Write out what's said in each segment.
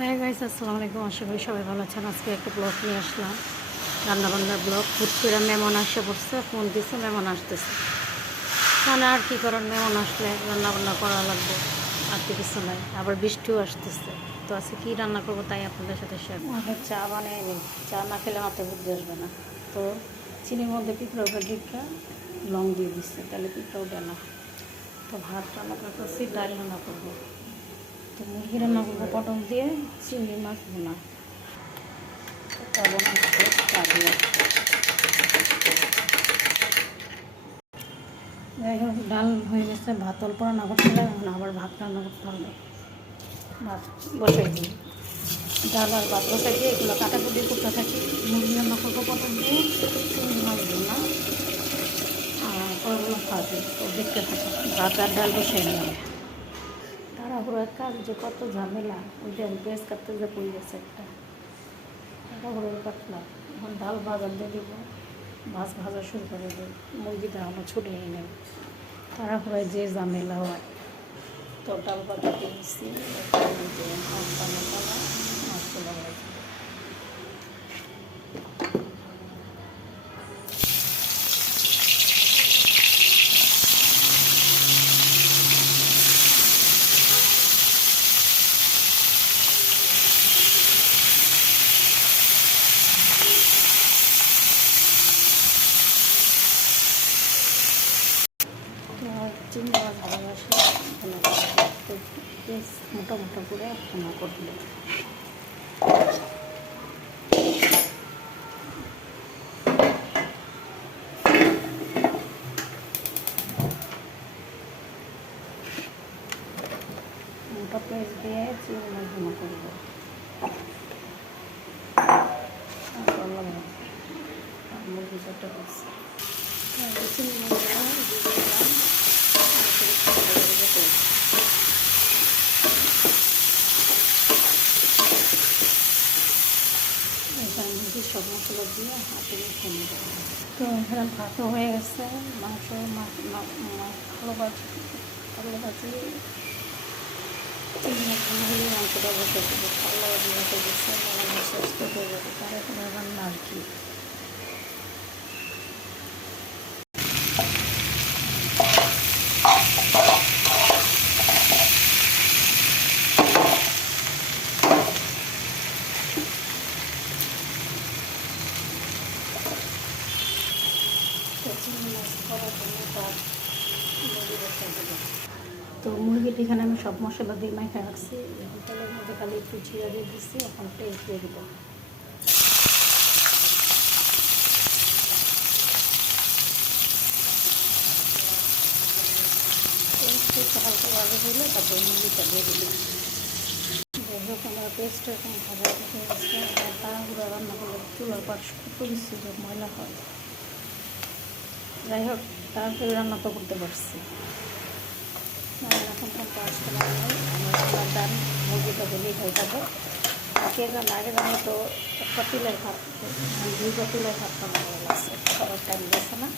হ্যাঁ গাইস, আসসালামু আলাইকুম। আশা করি সবাই ভালো আছেন। আজকে একটা ব্লগ নিয়ে আসলাম, রান্নাবান্নার ব্লগ। হুট করে মেমন আসে পড়ছে, ফোন দিচ্ছে, মেমন আসতেছে। মানে আর কী করার, মেমন আসলে রান্নাবান্না করা লাগবে, আর তো কিছু নাই। আবার বৃষ্টিও আসতেছে, তো আজকে কী রান্না করবো তাই আপনাদের সাথে শেয়ার। চা বানিয়ে নিই, চা না খেলে মাথায় বুদ্ধি আসবে না। তো চিনির মধ্যে পিঁপড়াটা ডিপটা লং দিয়ে দিচ্ছে, তাহলে পিঁপড়া উঠে না। তো ভাত রান্না করতেছি, ডাল রান্না করবো। তো মুরগি রান্না করবো পটল দিয়ে, চিংড়ি মাছ ভুনা। যাই হোক, ডাল হয়ে গেছে, ভাত অল্প রান্না করতে হবে, এখন আবার ভাত রান্না করতে হবে। ভাত বসাই দিই, ডাল আর ভাত বসাই দিয়ে এগুলো কাটাকুটি করতে থাকি। মুরগি রান্না করবো পটল দিয়ে, চিংড়ি মাছ ভুনা, আর পরগুলো ভাজি। তো দেখতে থাকি, ভাত আর ডাল বসাই নেবে। তাড়াহুড়ো কাজ যে কত ঝামেলা। ওই যে আমি পেঁয়াজ কাটতে যে পড়ে গেছে একটা, তাড়াহুড়ো কাটলাম। এখন ডাল ভাজা দিয়ে দিব, মাছ ভাজা শুরু করে দিই। মুরগিটা আমার ছুটেই নেই, তাড়াহুড়োয় যে ঝামেলা হয়। তো ডাল ভাজা দিয়েছি, মাছগুলো ভাজি। চিংড়ি মাছ ভালোবাসি, বেশ মোটা মোটা করে ভুনা করলে। মোটা পেঁয়াজ দিয়ে চিংড়ি মাছ ভুনা করবো। মুরগি চারটা করছি, চিংড়ি মাছ দিয়ে দিলাম। সব মশলা দিয়ে হাতে কমে যাবে। তো এখানে ভাতও হয়ে গেছে, মাংস ভালো ভাজি হলে মাংসটা বসে দেবো। ভালো বসে গেছে, শেষ হয়ে যাবে। তার এখানে রান্না আর কি। চিংড়ি মাছ করার জন্য তার মুরগি বসাই দেবো। তো মুরগিটি এখানে আমি সব মশলা দিয়ে মাখা রাখছি। তেলের মধ্যে খালি একটু জিরা দিয়ে দিচ্ছি, এখন পেস্ট দিয়ে দেবো। পেস্টটা একটু হালকা ভাজা হলে তারপর মুরগিটা দিয়ে দিলাম। যাই হোক, আমরা পেস্ট এখন ভাজা হয়ে গেছে। আর তাড়াহুড়ো রান্না করলে চুলার পাশ কত বেশি ময়লা হয়। যাই হোক, তাড়াতাড়ি রান্না তো করতে পারছি। এখন আসতে পারলে আমার ডান মুরগিটা দিলেই হয়ে যাবে। আগে রান্না তো এক পাতিলের ভাত, 2 পাতিলের ভাত রান্না হয়ে গেছে, সবার টাইম গেছে না।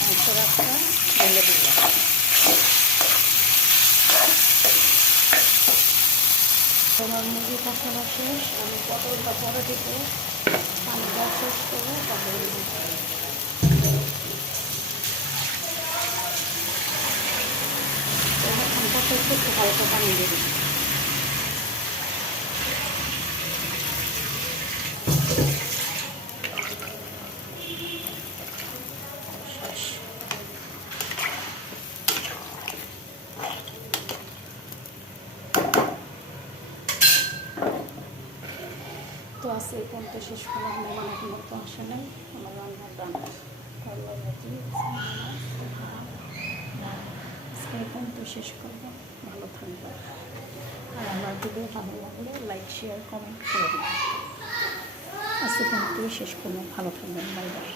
মাংস রাখটা ঢেলে দিলাম। তোমার মুরগি কষানো শেষ, আমি পটলটা পরে দিব। পানি দেওয়া শেষ করে তারপরে পটলটা একটু হালকা পানি দিয়ে দিই। তো আছে এই পর্যন্ত শেষ করলাম। মেহমান এখন মতো আসে নাই, আমার রান্নার ডান। করলা ভাজি, আজকে এই পর্যন্ত শেষ করবো। ভালো থাকবে, আর আমার ভিডিও ভালো লাগলে লাইক, শেয়ার, কমেন্ট করে দেবেন। আজকে পর্যন্তই শেষ করবো। ভালো থাকবেন, বাই বাই।